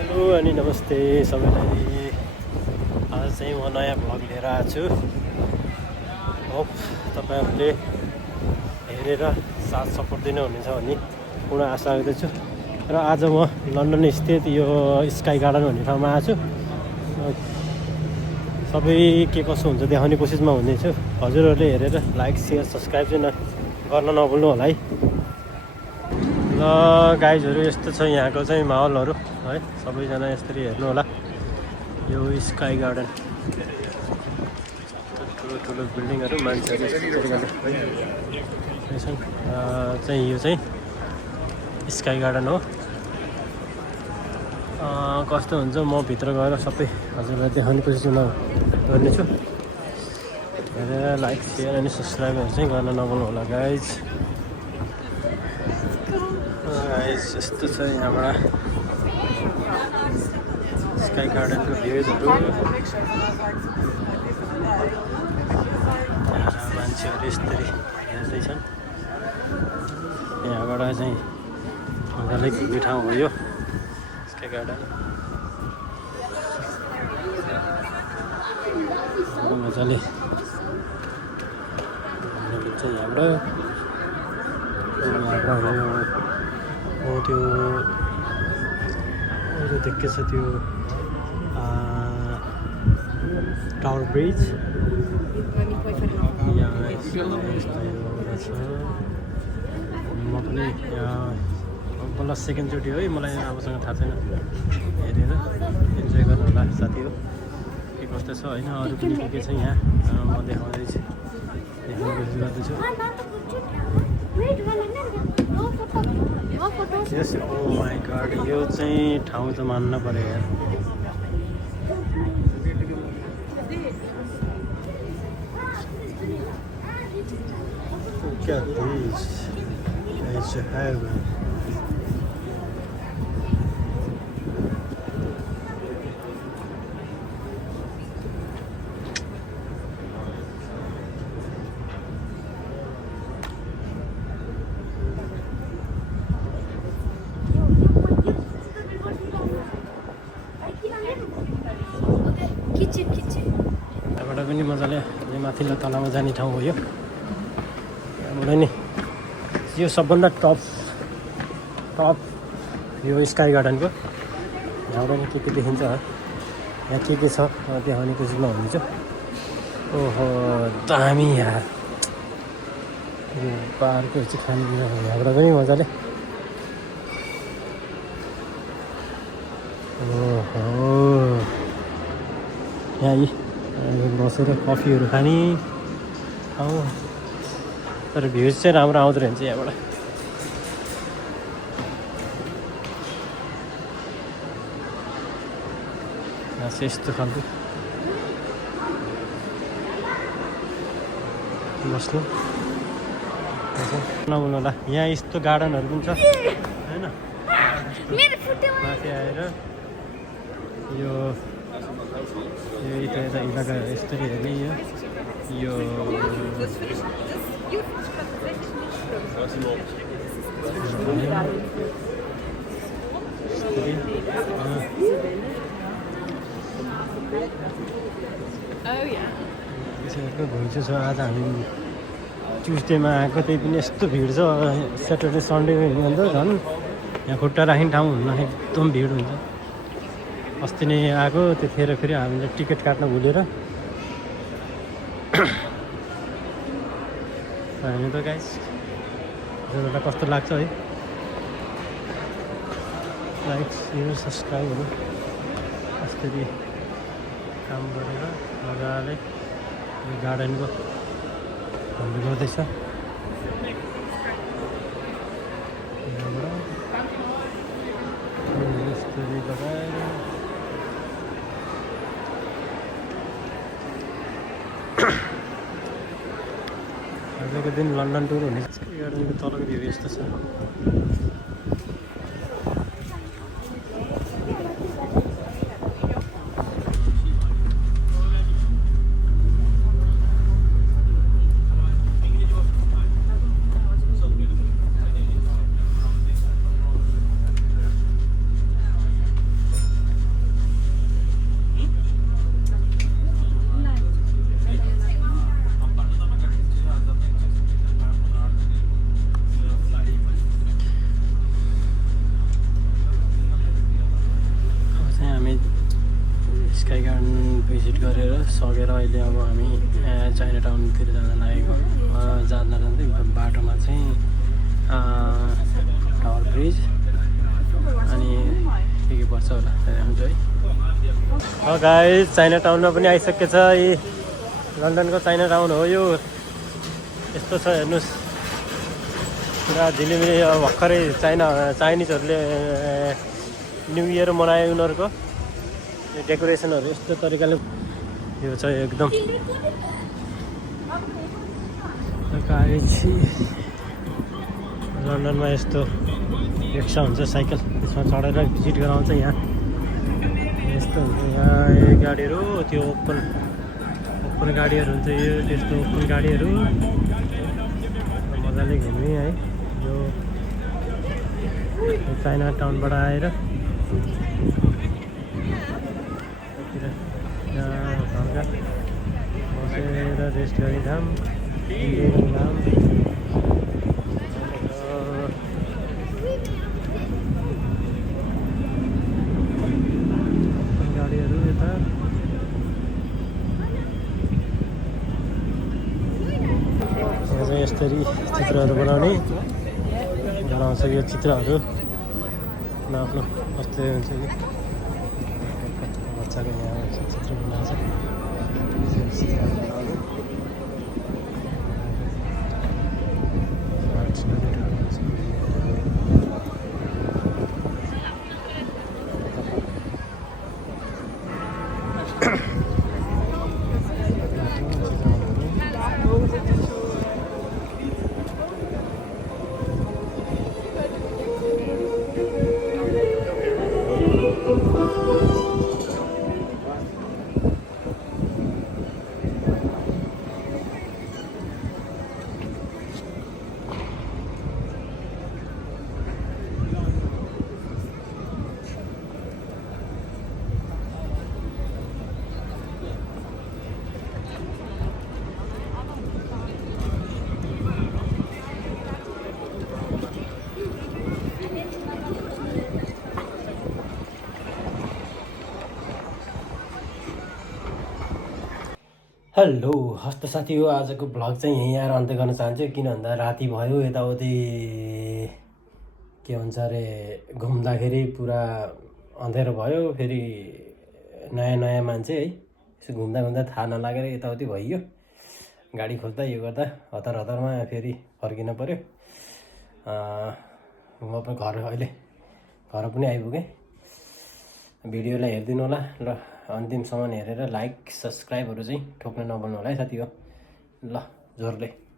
Hello अनि नमस्ते सबैलाई। आज चाहिँ म नयाँ भ्लग लिएर आएको छु। होप तपाईँहरूले हेरेर साथ सपोर्ट दिनुहुनेछ भन्ने पूर्ण आशा गर्दछु। र आज म लन्डन स्थित यो स्काई गार्डन भन्ने ठाउँमा आएको छु। सबै के कसो हुन्छ देखाउने कोसिसमा हुनेछु। हजुरहरूले हेरेर लाइक सेयर सब्सक्राइब चाहिँ गर्न नभुल्नु होला है। ल गाइजहरू यस्तो छ यहाँको चाहिँ माहौलहरू है। सबैजना यसरी हेर्नु होला। यो स्काई गार्डन ठुलो ठुलो बिल्डिङहरू मान्छेहरू चाहिँ यो चाहिँ स्काई गार्डन हो। कस्तो हुन्छ म भित्र गएर सबै हजुरलाई देखाउने कोसिस गर्नेछु। हेरेर लाइक सेयर अनि सब्सक्राइबहरू चाहिँ गर्न नभुल्नु होला गाइज। यस्तो छ यहाँबाट स्काई गार्डनको भ्युजहरू। मान्छेहरू यसरी हेर्दैछन्। यहाँबाट चाहिँ मजाले घुम्ने ठाउँ हो यो स्काई गार्डन। मजाले घुम्नुहुन्छ यहाँबाट। त्यो देखेको छ त्यो टावर ब्रिज। यहाँ यस्तो एउटा छ। म पनि बल्ल सेकेन्डचोटि हो है। मलाई अबसँग थाहा छैन। हेरेर इन्जोय गर्नु होला साथी हो। के कस्तो छ होइन। अरू पनि के छ यहाँ म देखाउँदैछु, देखाउने कोसिस गर्दैछु। यस ओ माई गॉड, यो चाहिँ ठाउँ त मान्न पऱ्यो यार। Look at this. It's a heaven. यहाँबाट पनि मजाले यो माथिल्लो तलामा जाने ठाउँ हो यो। यहाँबाट नि यो सबभन्दा टप यो स्काई गार्डनको। यहाँबाट नि के देखिन्छ। यहाँ के छ देखाउने कोसिसमा हुनेछ। ओहो दामी यार। यो पाहाडको चाहिँ खानेकुरा यहाँबाट पनि मजाले। ओहो यहाँ बसेर कफीहरू खाने ठाउँ। तर भ्युज चाहिँ राम्रो आउँदो रहेछ यहाँबाट। यहाँ चाहिँ यस्तो खालको बस्नु नभुल्नु होला। यहाँ यस्तो गार्डनहरू पनि छ होइन। माथि आएर यो यता इलाका यसरी हेर्ने यो घुइँचो छ। आज हामी ट्युसडेमा आएको, त्यही पनि यस्तो भिड छ। स्याटरडे सन्डे अन्त झन् यहाँ खुट्टा राख्ने ठाउँ हुन्न, एकदम भिड हुन्छ। अस्ति नै आएको, त्यतिखेर फेरि हामीले टिकट काट्न भुलेर होइन त गाइस। हजुरहरूलाई कस्तो लाग्छ है। लाइक सेयर सब्सक्राइबहरू यसरी काम गरेर मजाले यो गार्डनको घुम्नु गर्दैछ। यहाँबाट यस्तरी लगाएर आजको दिन लन्डन टुर हुने। गार्डनको तलको भ्यू यस्तो छ। गरेर सकेर अहिले अब हामी चाइना टाउनतिर जान लागेको। जाँदा जाँदै बाटोमा चाहिँ टावर ब्रिज अनि के पर्छ होला हुन्छ है। गाइस चाइना टाउनमा पनि आइसकेको छ। यी लन्डनको चाइना टाउन हो यो। यस्तो छ हेर्नुहोस्, पुरा झिलिमिली। भर्खरै चाइनिजहरूले न्यु इयर मनायो उनीहरूको। यो डेकोरेसनहरू यस्तो तरिकाले यो छ एकदम। लन्डनमा यस्तो रिक्सा हुन्छ, साइकल, त्यसमा चढेर भिजिट गराउँछ। यहाँ यस्तो हुन्छ। यहाँ यो गाडीहरू, त्यो ओपन गाडीहरू हुन्छ। यो त्यस्तो ओपन गाडीहरू मजाले घुम्ने है। यो चाइना टाउनबाट आएर हल्का बसेर रेस्ट गर्ने काम, गाडीहरू यता चाहिँ यसरी चित्रहरू बनाउँछ। यो चित्रहरू आफ्नो कस्तो हुन्छ कि बच्चाको यहाँ चित्र बनाउँछ। हेलो हस्त साथी हो। आजको भ्लग चाहिँ यहीँ आएर अन्त्य गर्न चाहन्छु। किन भन्दा राति भयो, यताउति के भन्छ अरे घुम्दाखेरि पुरा अँध्यारो भयो। फेरि नयाँ मान्छे है, यसो घुम्दा थाहा नलागेर यताउति भइयो। गाडी खोज्दा यो गर्दा हतारमा फेरि फर्किन पऱ्यो। म पनि अहिले घर पनि आइपुगेँ। भिडियोलाई हेरिदिनु होला ल, अन्तिमसम्म हेरेर लाइक सब्सक्राइबहरू चाहिँ ठोक्न नभुल्नु होला है साथी हो। ल जोरले।